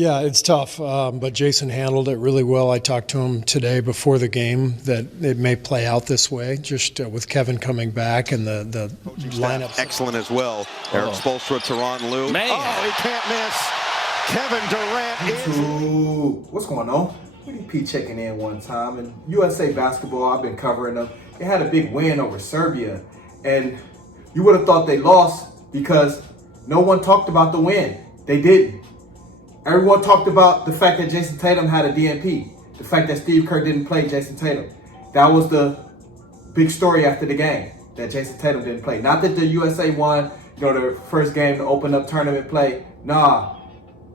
Yeah, it's tough, but Jayson handled it really well. I talked to him today before the game that it may play out this way, just with Kevin coming back and the lineup. Excellent as well. Eric Spoelstra, Tyronn Lue. Man. Oh, he can't miss. Kevin Durant is... What's going on? WittyP checking in one time. And USA basketball, I've been covering them. They had a big win over Serbia. And you would have thought they lost because no one talked about the win. They didn't. Everyone talked about the fact that Jayson Tatum had a DNP. The fact that Steve Kerr didn't play Jayson Tatum. That was the big story after the game, that Jayson Tatum didn't play. Not that the USA won, their first game to open up tournament play. Nah,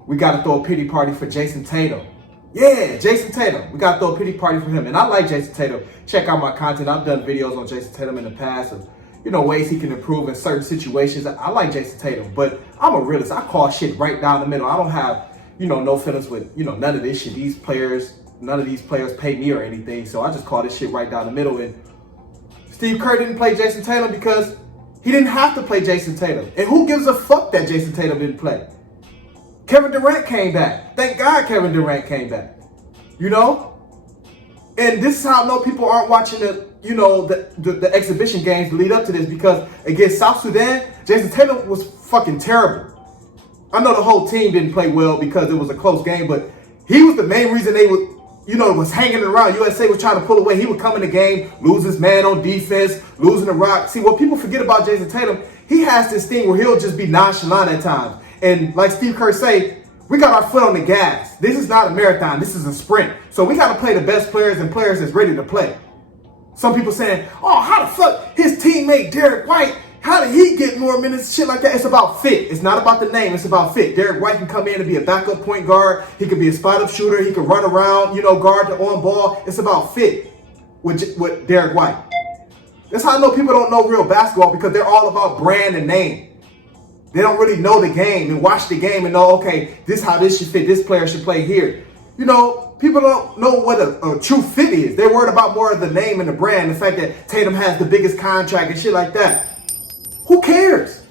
we got to throw a pity party for Jayson Tatum. Yeah, Jayson Tatum. We got to throw a pity party for him. And I like Jayson Tatum. Check out my content. I've done videos on Jayson Tatum in the past of ways he can improve in certain situations. I like Jayson Tatum, but I'm a realist. I call shit right down the middle. I don't have no feelings with, none of this shit. None of these players pay me or anything. So I just call this shit right down the middle. And Steve Kerr didn't play Jayson Tatum because he didn't have to play Jayson Tatum. And who gives a fuck that Jayson Tatum didn't play? Kevin Durant came back. Thank God Kevin Durant came back. And this is how I know people aren't watching the exhibition games lead up to this, because against South Sudan, Jayson Tatum was fucking terrible. I know the whole team didn't play well because it was a close game, but he was the main reason they was hanging around. USA was trying to pull away. He would come in the game, lose his man on defense, losing the rock. See, what people forget about Jayson Tatum, he has this thing where he'll just be nonchalant at times. And like Steve Kerr say, we got our foot on the gas. This is not a marathon. This is a sprint. So we got to play the best players and players that's ready to play. Some people saying, oh, how the fuck his teammate Derek White, how did he get more minutes? Shit like that. It's about fit. It's not about the name. It's about fit. Derek White can come in and be a backup point guard. He can be a spot-up shooter. He can run around, guard the on ball. It's about fit with Derek White. That's how I know people don't know real basketball, because they're all about brand and name. They don't really know the game and watch the game and know, okay, this is how this should fit. This player should play here. People don't know what a true fit is. They're worried about more of the name and the brand, the fact that Tatum has the biggest contract and shit like that. Who cares?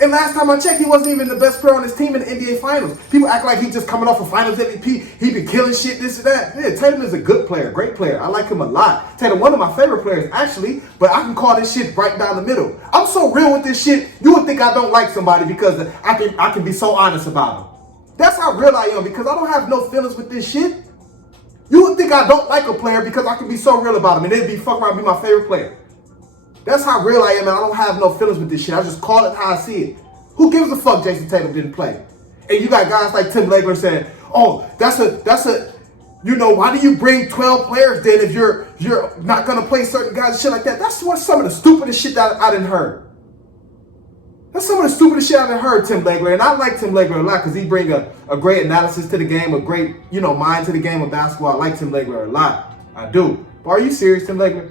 And last time I checked, he wasn't even the best player on his team in the NBA Finals. People act like he's just coming off a Finals MVP. He been killing shit, this and that. Yeah, Tatum is a good player, great player. I like him a lot. Tatum, one of my favorite players, actually, but I can call this shit right down the middle. I'm so real with this shit, you would think I don't like somebody because I can be so honest about them. That's how real I am, because I don't have no feelings with this shit. You would think I don't like a player because I can be so real about him and it'd be fuck around be my favorite player. That's how real I am, and I don't have no feelings with this shit. I just call it how I see it. Who gives a fuck Jayson Tatum didn't play? And you got guys like Tim Legler saying, oh, that's a why do you bring 12 players then if you're not gonna play certain guys and shit like that? That's some of the stupidest shit that I done heard. That's some of the stupidest shit I done heard, Tim Legler. And I like Tim Legler a lot because he bring a great analysis to the game, a great, mind to the game of basketball. I like Tim Legler a lot. I do. But are you serious, Tim Legler?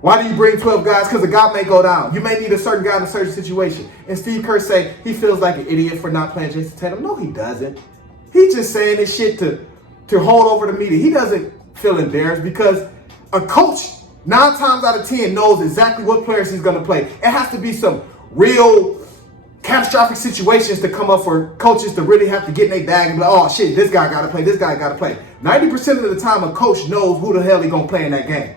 Why do you bring 12 guys? Because a guy may go down. You may need a certain guy in a certain situation. And Steve Kerr say he feels like an idiot for not playing Jayson Tatum. No, he doesn't. He's just saying this shit to hold over the media. He doesn't feel embarrassed because a coach 9 times out of 10 knows exactly what players he's going to play. It has to be some real catastrophic situations to come up for coaches to really have to get in their bag and be like, oh shit, this guy got to play, this guy got to play. 90% of the time a coach knows who the hell he's going to play in that game.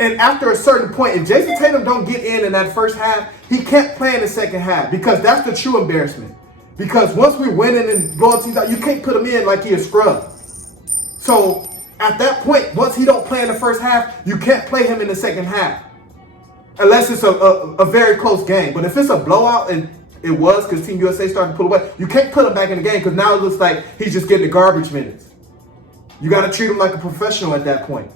And after a certain point, if Jayson Tatum don't get in that first half, he can't play in the second half, because that's the true embarrassment. Because once we're winning and blowing teams out, you can't put him in like he a scrub. So at that point, once he don't play in the first half, you can't play him in the second half. Unless it's a very close game. But if it's a blowout, and it was because Team USA started to pull away, you can't put him back in the game because now it looks like he's just getting the garbage minutes. You got to treat him like a professional at that point.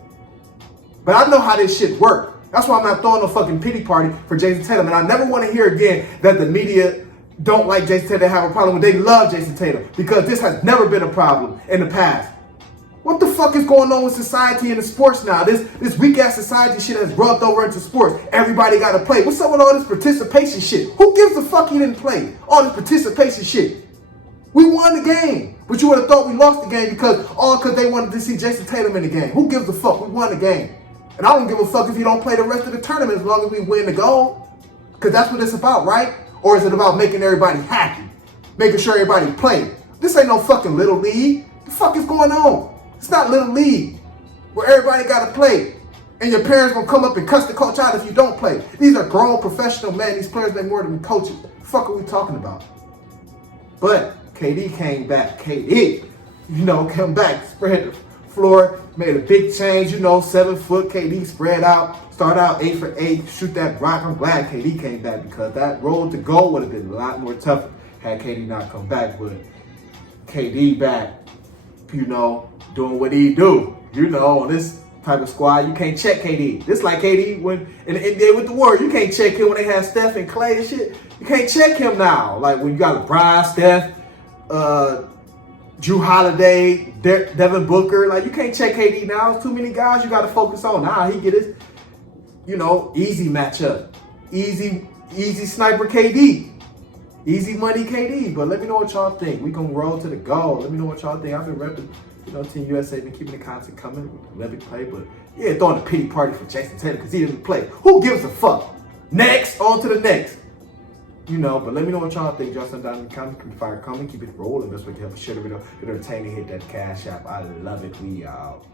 But I know how this shit works. That's why I'm not throwing a fucking pity party for Jayson Tatum. And I never want to hear again that the media don't like Jayson Tatum, they have a problem when they love Jayson Tatum. Because this has never been a problem in the past. What the fuck is going on with society and the sports now? This weak-ass society shit has rubbed over into sports. Everybody got to play. What's up with all this participation shit? Who gives a fuck he didn't play? All this participation shit. We won the game. But you would have thought we lost the game because they wanted to see Jayson Tatum in the game. Who gives a fuck? We won the game. And I don't give a fuck if you don't play the rest of the tournament as long as we win the gold. Because that's what it's about, right? Or is it about making everybody happy? making sure everybody play. This ain't no fucking little league. The fuck is going on? It's not little league where everybody got to play. And your parents gonna come up and cuss the coach out if you don't play. These are grown professional men. These players make more than coaches. The fuck are we talking about? But KD came back. KD, came back, spread the floor, made a big change. 7 foot KD spread out, start out 8 for 8, shoot that rock. I'm glad KD came back because that road to goal would have been a lot more tougher had KD not come back. But KD back, doing what he do. On this type of squad, you can't check KD. This like KD when in the NBA with the Warriors. You can't check him when they have Steph and Clay and shit. You can't check him now. Like when you got LeBron, Steph, Drew Holiday, Devin Booker. Like you can't check KD now. There's too many guys you got to focus on. Now he get his, easy matchup. Easy sniper KD. Easy money KD. But let me know what y'all think. We gonna roll to the goal. Let me know what y'all think. I've been repping, Team USA, been keeping the content coming. Olympic play, but yeah, throwing a pity party for Jayson Tatum because he didn't play. Who gives a fuck? Next, on to the next. But let me know what y'all think. Y'all send down in the comments. Keep the fire coming. Keep it rolling. Best way to help us share the video. Get entertaining. Hit that cash app. I love it. We out.